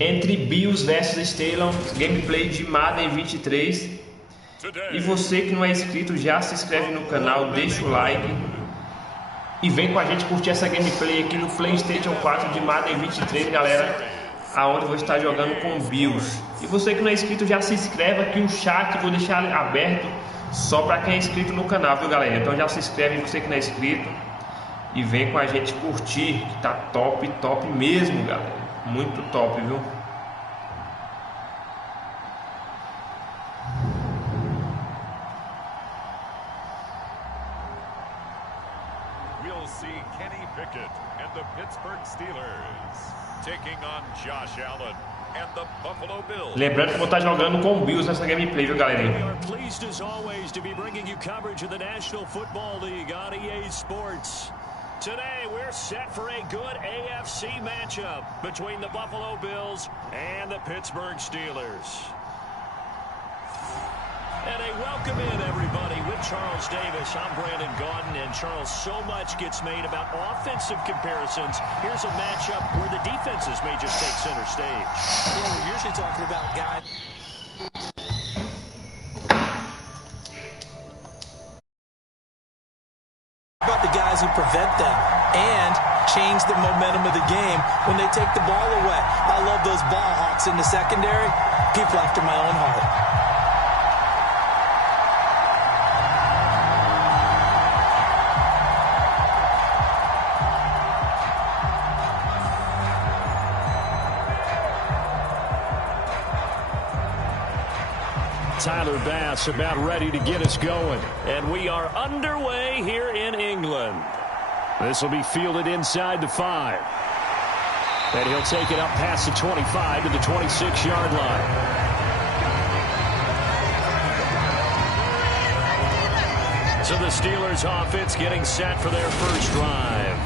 entre Bills vs Steelers, gameplay de Madden 23. E você que não é inscrito, já se inscreve no canal, deixa o like e vem com a gente curtir essa gameplay aqui no PlayStation 4 de Madden 23, galera, aonde eu vou estar jogando com Bills. E você que não é inscrito, já se inscreve aqui, o chat vou deixar aberto só para quem é inscrito no canal, viu, galera? Então já se inscreve, você que não é inscrito, e vem com a gente curtir, que tá top, top mesmo, galera. Muito top, viu? We'll see Kenny Pickett and the Pittsburgh Steelers taking on Josh Allen and the Buffalo Bills. Lembrando que eu vou estar jogando com o Bills nessa gameplay, viu, galerinha? We are pleased as always to be bringing you coverage of the National Football League on EA Sports. Today we're set for a good AFC matchup between the Buffalo Bills and the Pittsburgh Steelers. And a welcome in, everybody, with Charles Davis. I'm Brandon Gaudin, and Charles, so much gets made about offensive comparisons. Here's a matchup where the defenses may just take center stage. Yeah, we're usually talking about guys. About the guys who prevent them and change the momentum of the game when they take the ball away. I love those ball hawks in the secondary. People after my own heart. Tyler Bass about ready to get us going. And we are underway here in England. This will be fielded inside the 5. And he'll take it up past the 25 to the 26-yard line. So the Steelers offense getting set for their first drive.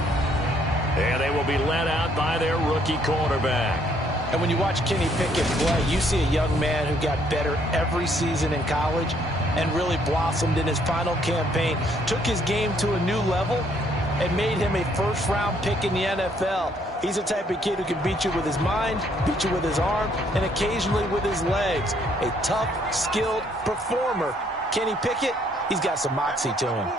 And they will be led out by their rookie quarterback. And when you watch Kenny Pickett play, you see a young man who got better every season in college and really blossomed in his final campaign, took his game to a new level, and made him a first-round pick in the NFL. He's the type of kid who can beat you with his mind, beat you with his arm, and occasionally with his legs. A tough, skilled performer. Kenny Pickett, he's got some moxie to him.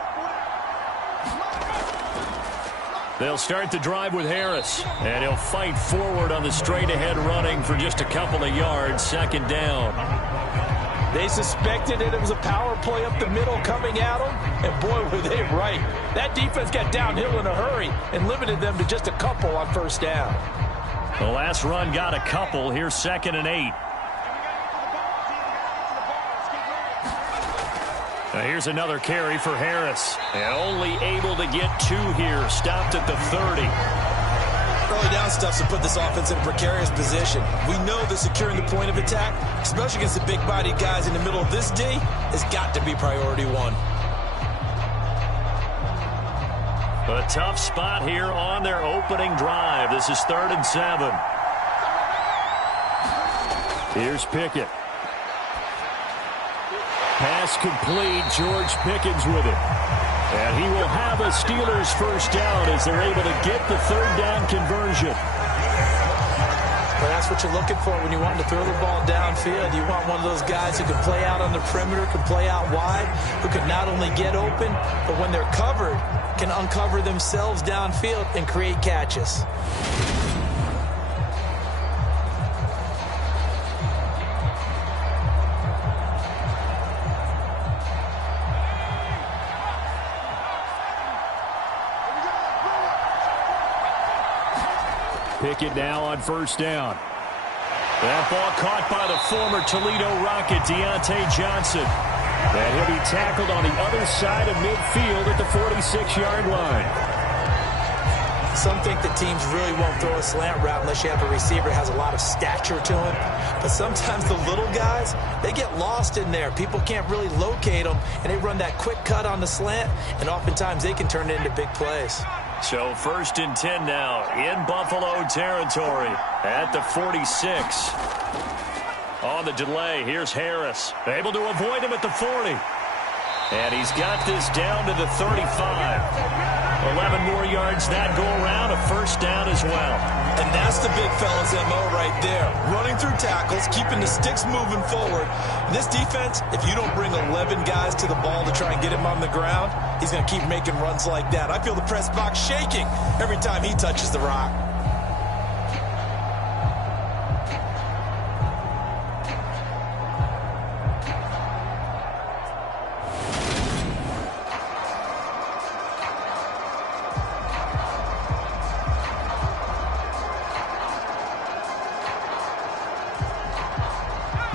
They'll start the drive with Harris, and he'll fight forward on the straight-ahead running for just a couple of yards, second down. They suspected it was a power play up the middle coming at them, and boy, were they right. That defense got downhill in a hurry and limited them to just a couple on first down. The last run got a couple. Here's 2nd and 8. Now here's another carry for Harris. And only able to get 2 here. Stopped at the 30. Early down stuff to put this offense in a precarious position. We know that securing the point of attack, especially against the big-bodied guys in the middle of this D, has got to be priority 1. A tough spot here on their opening drive. This is 3rd and 7. Here's Pickett. Pass complete. George Pickens with it. And he will have a Steelers first down as they're able to get the 3rd down conversion. Well, that's what you're looking for when you want to throw the ball downfield. You want one of those guys who can play out on the perimeter, can play out wide, who can not only get open, but when they're covered, can uncover themselves downfield and create catches. Pickett now on first down. That ball caught by the former Toledo Rocket, Deontay Johnson. And he'll be tackled on the other side of midfield at the 46-yard line. Some think that teams really won't throw a slant route unless you have a receiver that has a lot of stature to him. But sometimes the little guys, they get lost in there. People can't really locate them, and they run that quick cut on the slant, and oftentimes they can turn it into big plays. So 1st and 10 now in Buffalo territory at the 46. On the delay, here's Harris. Able to avoid him at the 40. And he's got this down to the 35. 11 more yards that go around, a first down as well. And that's the big fella's MO right there. Running through tackles, keeping the sticks moving forward. In this defense, if you don't bring 11 guys to the ball to try and get him on the ground, he's going to keep making runs like that. I feel the press box shaking every time he touches the rock.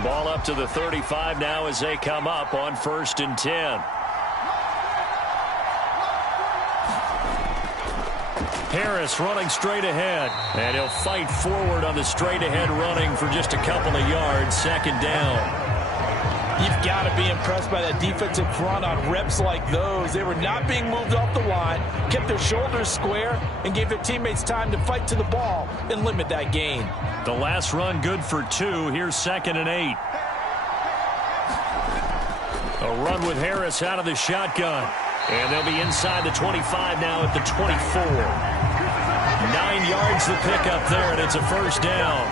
Ball up to the 35 now as they come up on 1st and 10. Harris running straight ahead, and he'll fight forward on the straight ahead running for just a couple of yards. 2nd down. You've got to be impressed by that defensive front on reps like those. They were not being moved off the line, kept their shoulders square, and gave their teammates time to fight to the ball and limit that gain. The last run good for 2. Here's 2nd and 8. A run with Harris out of the shotgun. And they'll be inside the 25 now at the 24. 9 yards the pickup there, and it's a first down.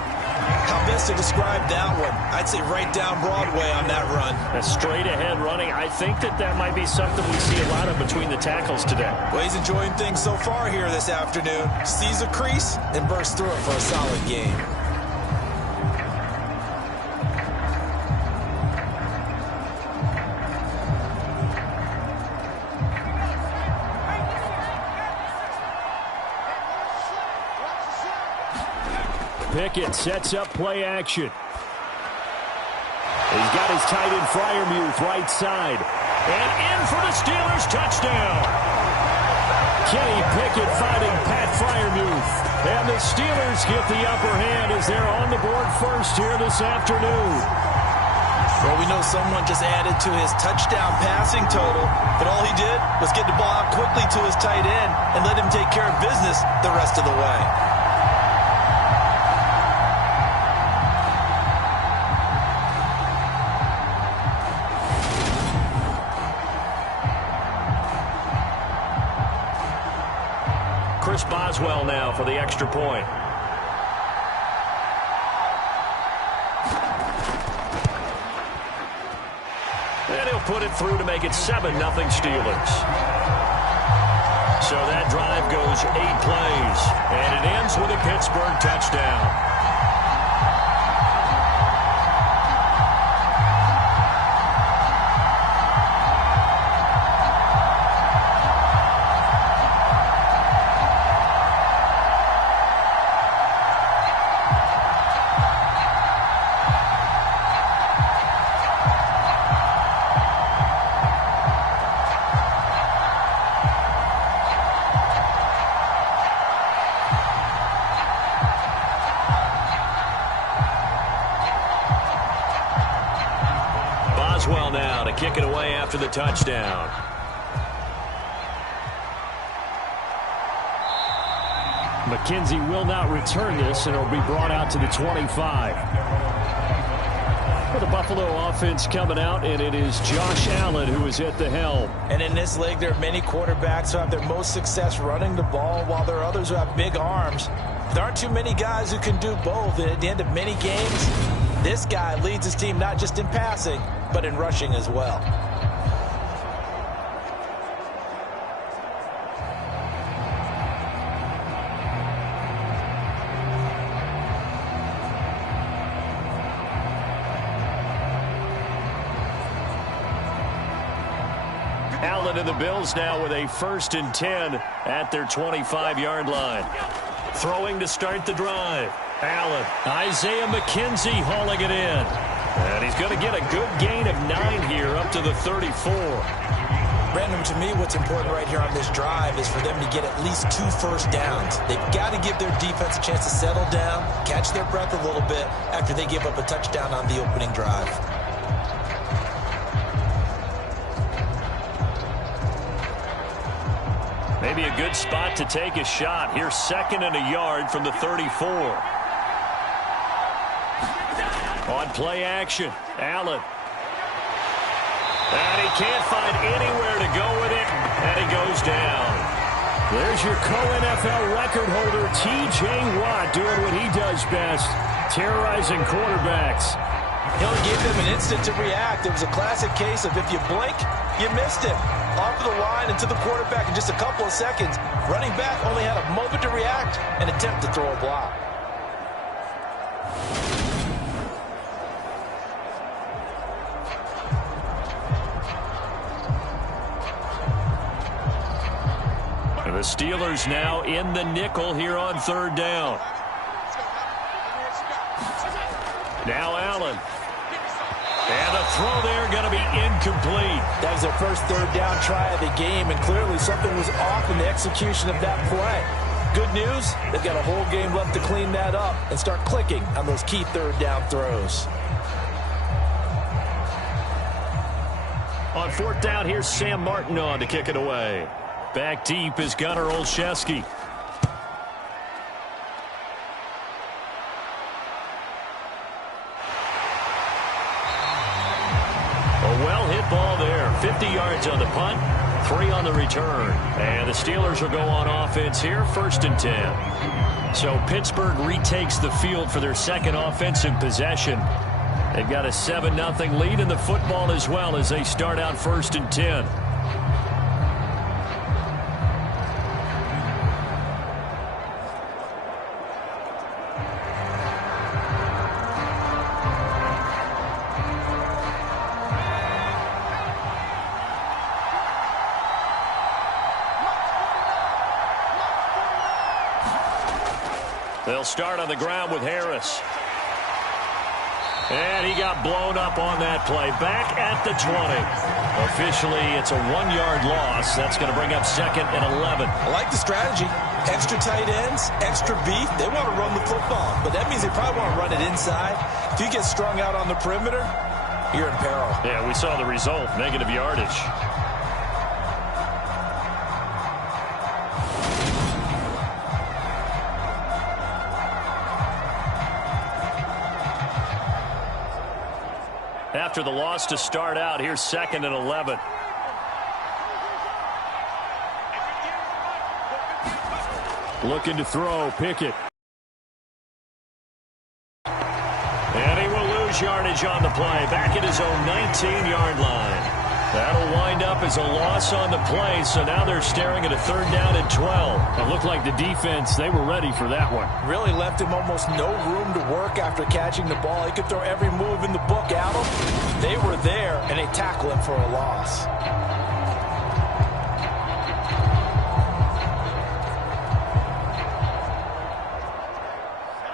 How best to describe that one? I'd say right down Broadway on that run. A straight ahead running. I think that might be something we see a lot of between the tackles today. Well, he's enjoying things so far here this afternoon. Sees a crease and bursts through it for a solid game. Pickett sets up play action. He's got his tight end Freiermuth right side. And in for the Steelers touchdown. Kenny Pickett finding Pat Freiermuth. And the Steelers get the upper hand as they're on the board first here this afternoon. Well, we know someone just added to his touchdown passing total, but all he did was get the ball out quickly to his tight end and let him take care of business the rest of the way. Chris Boswell now for the extra point. And he'll put it through to make it 7-0 Steelers. So that drive goes 8 plays, and it ends with a Pittsburgh touchdown. Boswell now to kick it away after the touchdown. McKenzie will not return this, and it'll be brought out to the 25. For the Buffalo offense coming out, and it is Josh Allen who is at the helm. And in this league, there are many quarterbacks who have their most success running the ball, while there are others who have big arms. There aren't too many guys who can do both, and at the end of many games, this guy leads his team not just in passing, but in rushing as well. Allen and the Bills now with a 1st and 10 at their 25-yard line. Throwing to start the drive. Allen, Isaiah McKenzie hauling it in. And he's going to get a good gain of 9 here up to the 34. Brandon, to me, what's important right here on this drive is for them to get at least 2 first downs. They've got to give their defense a chance to settle down, catch their breath a little bit after they give up a touchdown on the opening drive. Maybe a good spot to take a shot. Here's 2nd and a yard from the 34. On play action, Allen. And he can't find anywhere to go with it, and he goes down. There's your co-NFL record holder, T.J. Watt, doing what he does best, terrorizing quarterbacks. He only gave them an instant to react. It was a classic case of if you blink, you missed him. Off of the line and to the quarterback in just a couple of seconds. Running back only had a moment to react and attempt to throw a block. And the Steelers now in the nickel here on third down. Now Allen. And the throw there going to be incomplete. That was their first third down try of the game, and clearly something was off in the execution of that play. Good news, they've got a whole game left to clean that up and start clicking on those key third down throws. On fourth down, here's Sam Martin on to kick it away. Back deep is Gunnar Olszewski. A well-hit ball there. 50 yards on the punt, 3 on the return. And the Steelers will go on offense here, 1st and 10. So Pittsburgh retakes the field for their second offensive possession. They've got a 7-0 lead in the football as well as they start out 1st and 10. They'll start on the ground with Harris. And he got blown up on that play. Back at the 20. Officially, it's a 1-yard loss. That's going to bring up 2nd and 11. I like the strategy. Extra tight ends, extra beef. They want to run the football, but that means they probably want to run it inside. If you get strung out on the perimeter, you're in peril. Yeah, we saw the result, negative yardage. After the loss to start out, here's 2nd and 11. Looking to throw, Pickett. And he will lose yardage on the play. Back at his own 19-yard line. That'll wind up as a loss on the play, so now they're staring at a 3rd down and 12. It looked like the defense, they were ready for that one. Really left him almost no room to work after catching the ball. He could throw every move in the book at him. They were there, and they tackle him for a loss.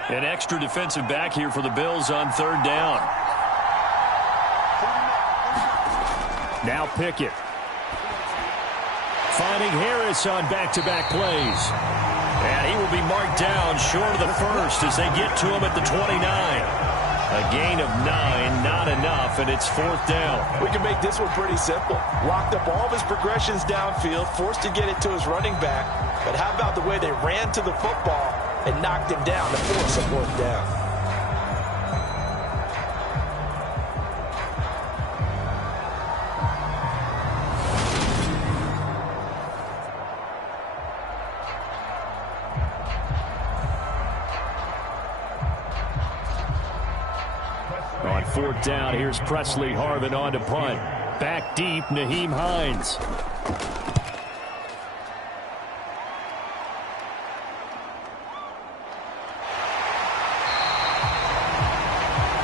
An extra defensive back here for the Bills on 3rd down. Now Pickett. Finding Harris on back-to-back plays. And he will be marked down short of the first as they get to him at the 29. A gain of 9, not enough, and it's 4th down. We can make this one pretty simple. Locked up all of his progressions downfield, forced to get it to his running back. But how about the way they ran to the football and knocked him down to force a 4th down? On 4th down, here's Presley Harvin on to punt. Back deep, Nyheim Hines.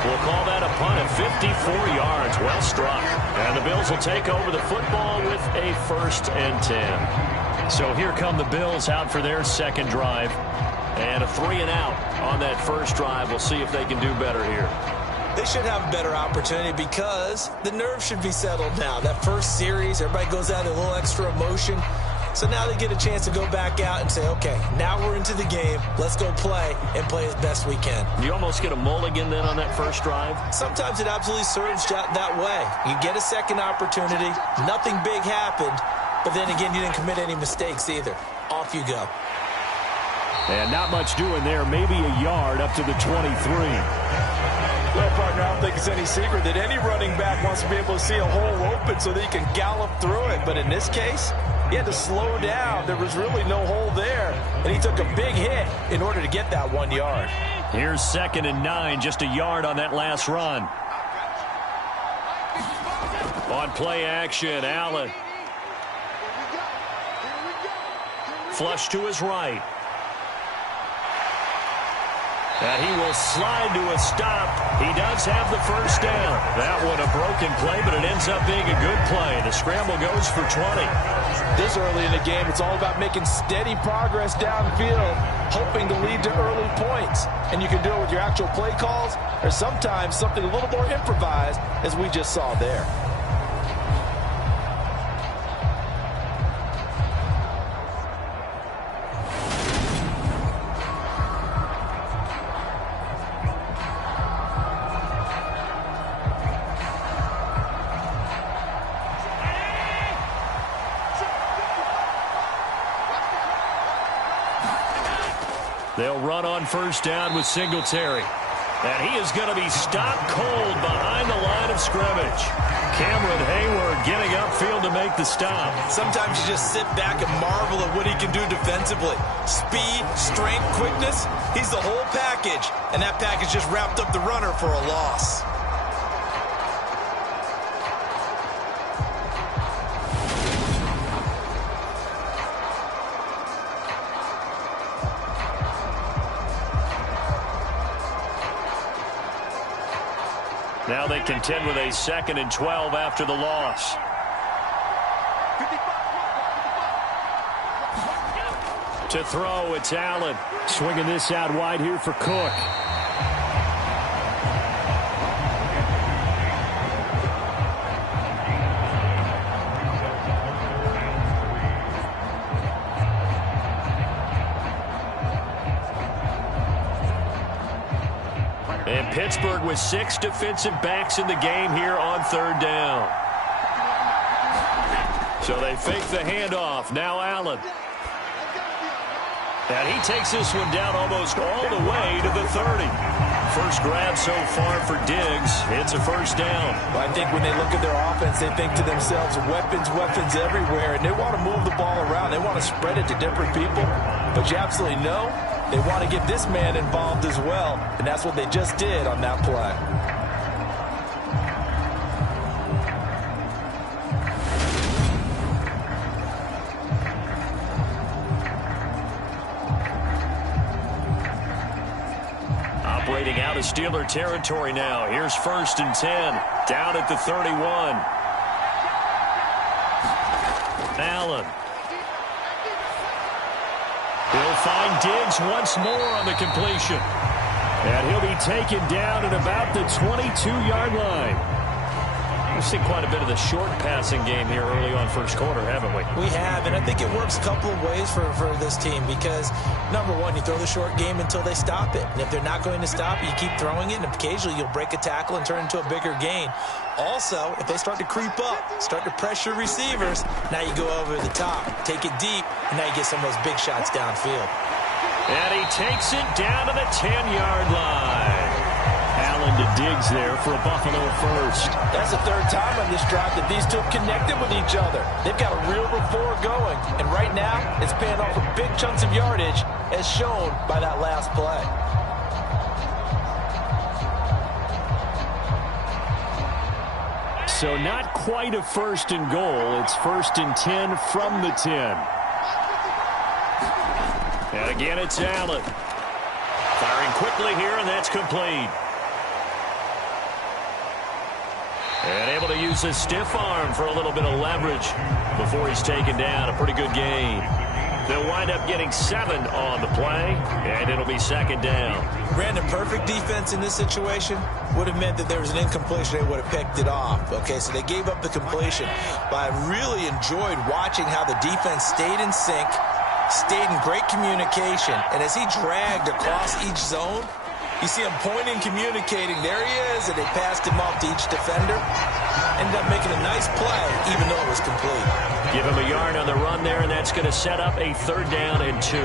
We'll call that a punt of 54 yards. Well struck. And the Bills will take over the football with a 1st and 10. So here come the Bills out for their second drive. And a 3-and-out on that first drive. We'll see if they can do better here. They should have a better opportunity because the nerves should be settled now. That first series, everybody goes out with a little extra emotion. So now they get a chance to go back out and say, okay, now we're into the game. Let's go play and play as best we can. You almost get a mulligan then on that first drive? Sometimes it absolutely serves that way. You get a second opportunity. Nothing big happened. But then again, you didn't commit any mistakes either. Off you go. And not much doing there. Maybe a yard up to the 23. Well, partner, I don't think it's any secret that any running back wants to be able to see a hole open so that he can gallop through it. But in this case, He had to slow down. There was really no hole there, and he took a big hit in order to get that 1 yard. Here's 2nd and 9, just a yard on that last run. On play action, Allen. Flush to his right. And he will slide to a stop. He does have the first down. That one a broken play, but it ends up being a good play. The scramble goes for 20. This early in the game, it's all about making steady progress downfield, hoping to lead to early points. And you can do it with your actual play calls, or sometimes something a little more improvised, as we just saw there. They'll run on first down with Singletary. And he is going to be stopped cold behind the line of scrimmage. Cameron Hayward getting upfield to make the stop. Sometimes you just sit back and marvel at what he can do defensively. Speed, strength, quickness, he's the whole package. And that package just wrapped up the runner for a loss. Now they contend with a 2nd and 12 after the loss. To throw, it's Allen. Swinging this out wide here for Cook. And Pittsburgh with 6 defensive backs in the game here on 3rd down. So they fake the handoff. Now Allen. And he takes this one down almost all the way to the 30. First grab so far for Diggs. It's a first down. Well, I think when they look at their offense, they think to themselves, weapons, weapons everywhere. And they want to move the ball around. They want to spread it to different people. But you absolutely know they want to get this man involved as well. And that's what they just did on that play. Operating out of Steeler territory now. Here's 1st and 10. Down at the 31. Allen. He'll find Diggs once more on the completion. And he'll be taken down at about the 22-yard line. We've seen quite a bit of the short passing game here early on first quarter, haven't we? We have, and I think it works a couple of ways for this team because, number one, you throw the short game until they stop it. And if they're not going to stop it, you keep throwing it, and occasionally you'll break a tackle and turn it into a bigger gain. Also, if they start to creep up, start to pressure receivers, now you go over the top, take it deep, and now you get some of those big shots downfield. And he takes it down to the 10-yard line. Allen to Diggs there for a Buffalo first. That's the 3rd time on this drive that these two have connected with each other. They've got a real rapport going, and right now it's paying off with big chunks of yardage as shown by that last play. So not quite a 1st and goal. It's 1st and 10 from the 10. And again, it's Allen. Firing quickly here, and that's complete. And able to use his stiff arm for a little bit of leverage before he's taken down. A pretty good gain. They'll wind up getting 7 on the play, and it'll be 2nd down. Brandon, perfect defense in this situation would have meant that there was an incompletion. They would have picked it off. Okay, so they gave up the completion. But I really enjoyed watching how the defense stayed in sync, stayed in great communication, and as he dragged across each zone, you see him pointing, communicating. There he is, and they passed him off to each defender. Ended up making a nice play, even though it was complete. Give him a yard on the run there, and that's going to set up a 3rd down and 2.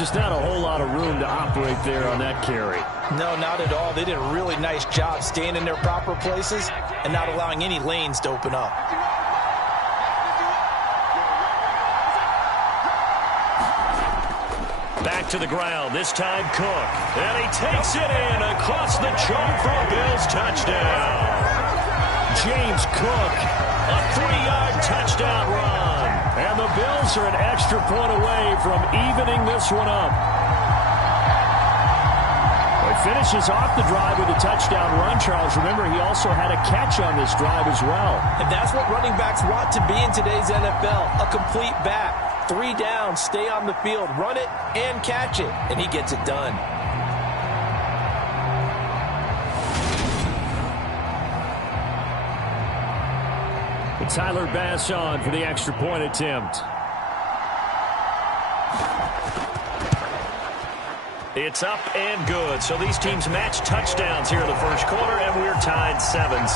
Just not a whole lot of room to operate there on that carry. No, not at all. They did a really nice job staying in their proper places and not allowing any lanes to open up. to the ground. This time Cook. And he takes it in across the chalk for a Bills touchdown. James Cook, a 3-yard touchdown run. And the Bills are an extra point away from evening this one up. He finishes off the drive with a touchdown run, Charles. Remember, he also had a catch on this drive as well. And that's what running backs want to be in today's NFL, a complete back. 3 down, stay on the field, run it and catch it, and he gets it done. Tyler Bass on for the extra point attempt. It's up and good. So these teams match touchdowns here in the first quarter, and we're tied 7-7.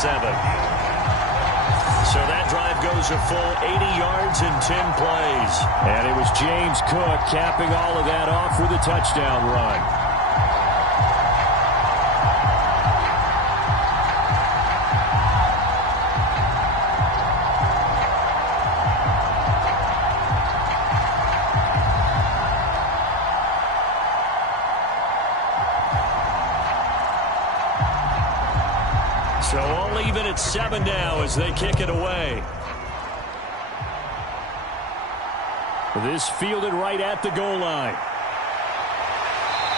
So that drive goes a full 80 yards in 10 plays. And it was James Cook capping all of that off with a touchdown run. So all even at 7 now as they kick it away. This fielded right at the goal line.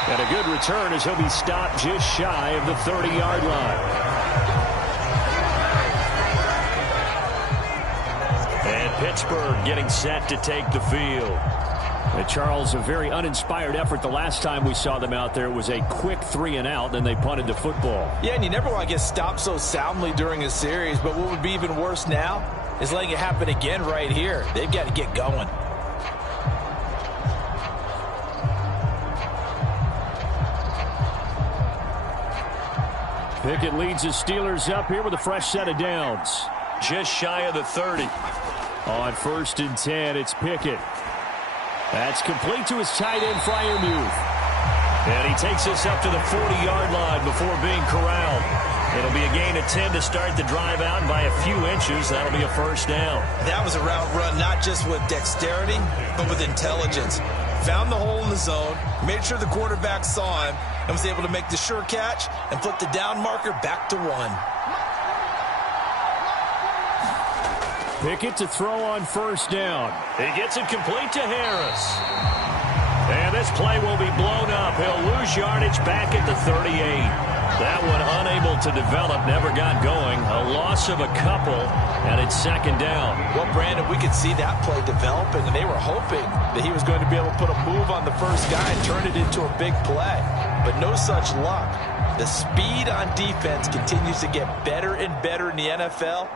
And a good return as he'll be stopped just shy of the 30-yard line. And Pittsburgh getting set to take the field. And Charles, a very uninspired effort the last time we saw them out there. It was a quick 3-and-out, then they punted the football. Yeah, and you never want to get stopped so soundly during a series, but what would be even worse now is letting it happen again right here. They've got to get going. Pickett leads his Steelers up here with a fresh set of downs. Just shy of the 30. On 1st and 10, it's Pickett. That's complete to his tight end, Freiermuth. And he takes us up to the 40-yard line before being corralled. It'll be a gain of 10 to start the drive out, and by a few inches, that'll be a first down. That was a route run not just with dexterity, but with intelligence. Found the hole in the zone, made sure the quarterback saw him, and was able to make the sure catch and flip the down marker back to 1. Pickett to throw on 1st down. He gets it complete to Harris. And this play will be blown up. He'll lose yardage back at the 38. That one unable to develop, never got going. A loss of a couple, and it's 2nd down. Well, Brandon, we could see that play developing, and they were hoping that he was going to be able to put a move on the first guy and turn it into a big play. But no such luck. The speed on defense continues to get better and better in the NFL.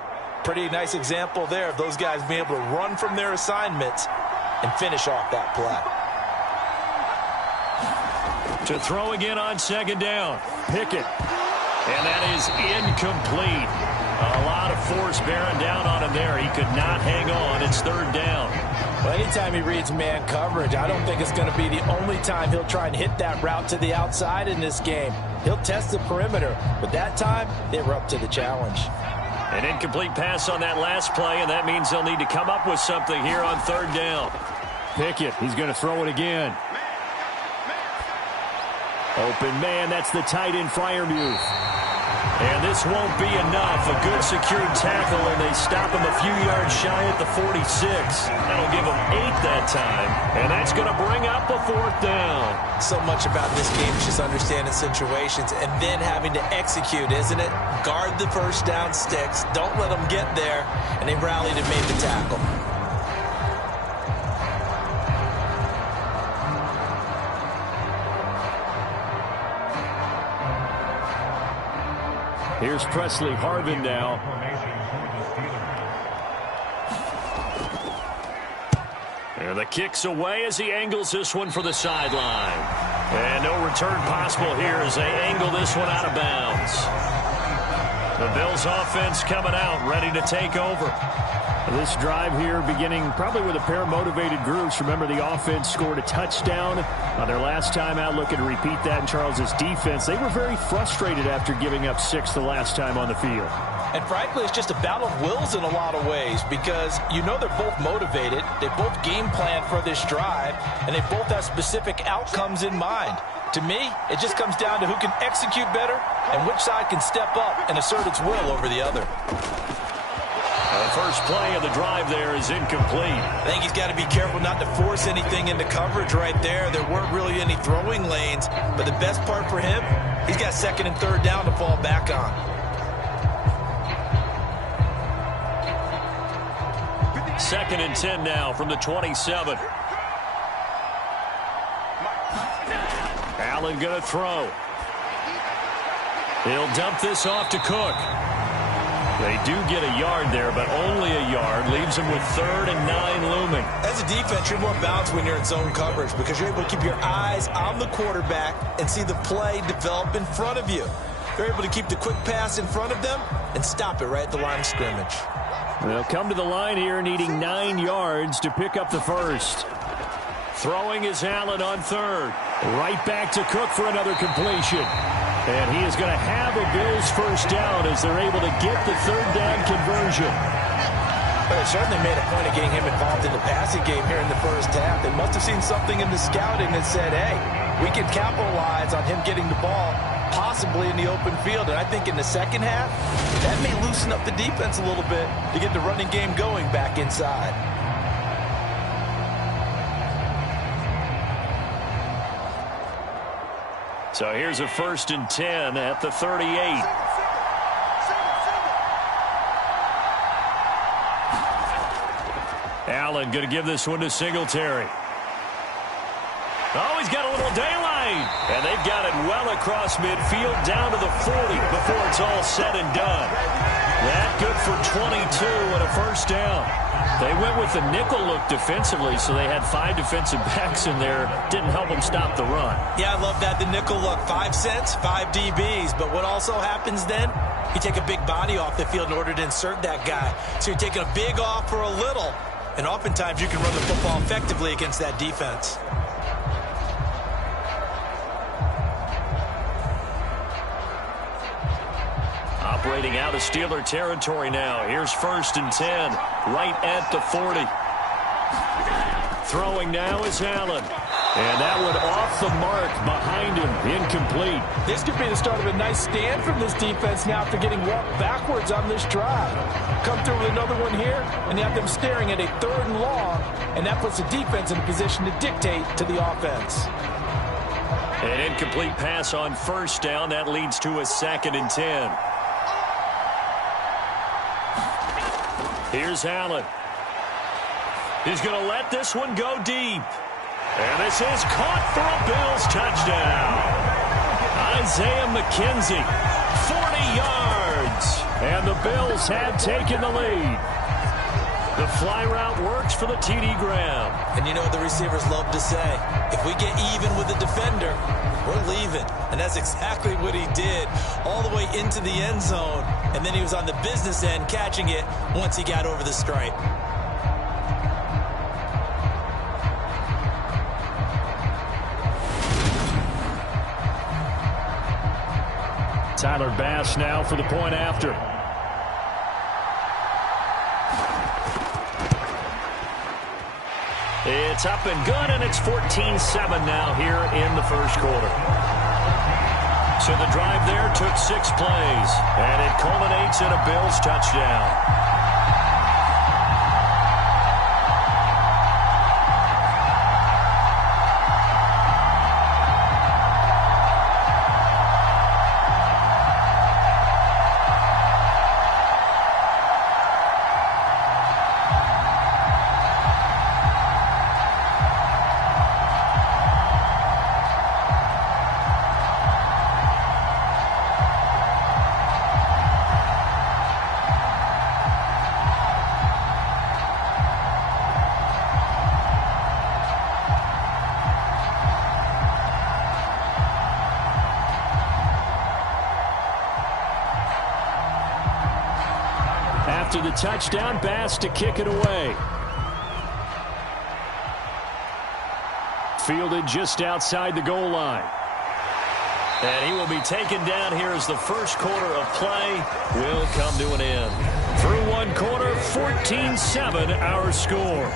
Pretty nice example there of those guys being able to run from their assignments and finish off that play. To throw again on 2nd down. Pickett. And that is incomplete. A lot of force bearing down on him there. He could not hang on. It's 3rd down. Well, anytime he reads man coverage, I don't think it's going to be the only time he'll try and hit that route to the outside in this game. He'll test the perimeter, but that time they were up to the challenge. An incomplete pass on that last play, and that means they'll need to come up with something here on 3rd down. Pickett, he's going to throw it again. Open man, that's the tight end, Freiermuth. And this won't be enough. A good secured tackle, and they stop him a few yards shy at the 46. That'll give him 8 that time, and that's going to bring up a 4th down. So much about this game is just understanding situations and then having to execute, isn't it? Guard the first down sticks. Don't let them get there, and they rallied and made the tackle. Here's Presley Harvin now. And the kick's away as he angles this one for the sideline. And no return possible here as they angle this one out of bounds. The Bills offense coming out, ready to take over. This drive here beginning probably with a pair of motivated groups. Remember, the offense scored a touchdown on their last time out. Looking to repeat that in Charles's defense. They were very frustrated after giving up 6 the last time on the field. And frankly, it's just a battle of wills in a lot of ways because you know they're both motivated. They both game plan for this drive, and they both have specific outcomes in mind. To me, it just comes down to who can execute better and which side can step up and assert its will over the other. The first play of the drive there is incomplete. I think he's got to be careful not to force anything into coverage right there. There weren't really any throwing lanes, but the best part for him, he's got 2nd and 3rd down to fall back on. Second and 10 now from the 27. Allen going to throw. He'll dump this off to Cook. They do get a yard there, but only a yard. Leaves them with 3rd and 9 looming. As a defense, you're more balanced when you're in zone coverage because you're able to keep your eyes on the quarterback and see the play develop in front of you. They're able to keep the quick pass in front of them and stop it right at the line of scrimmage. They'll come to the line here needing 9 yards to pick up the first. Throwing is Allen on 3rd. Right back to Cook for another completion. And he is going to have a Bills first down as they're able to get the 3rd down conversion. But they certainly made a point of getting him involved in the passing game here in the first half. They must have seen something in the scouting that said, hey, we can capitalize on him getting the ball possibly in the open field. And I think in the second half, that may loosen up the defense a little bit to get the running game going back inside. So here's a 1st and 10 at the 38. Allen going to give this one to Singletary. Oh, he's got a little daylight. And they've got it well across midfield down to the 40 before it's all said and done. That good for 22 and a first down. They went with the nickel look defensively, so they had 5 defensive backs in there. Didn't help them stop the run. Yeah, I love that, the nickel look. 5 cents, 5 DBs. But what also happens then, you take a big body off the field in order to insert that guy. So you're taking a big off for a little. And oftentimes you can run the football effectively against that defense. Operating out of Steeler territory now. Here's 1st and 10, right at the 40. Throwing now is Allen. And that one off the mark behind him, incomplete. This could be the start of a nice stand from this defense now after getting walked backwards on this drive. Come through with another one here, and you have them staring at a 3rd and long, and that puts the defense in a position to dictate to the offense. An incomplete pass on 1st down. That leads to a 2nd and 10. Here's Allen. He's going to let this one go deep. And this is caught for a Bills touchdown. Isaiah McKenzie, 40 yards. And the Bills have taken the lead. The fly route works for the TD Graham. And you know what the receivers love to say? If we get even with the defender, we're leaving. And that's exactly what he did all the way into the end zone. And then he was on the business end catching it once he got over the stripe. Tyler Bass now for the point after. It's up and good, and it's 14-7 now here in the first quarter. So the drive there took 6 plays, and it culminates in a Bills touchdown. to the touchdown. Bass to kick it away. Fielded just outside the goal line. And he will be taken down here as the first quarter of play will come to an end. Through one quarter, 14-7 our score.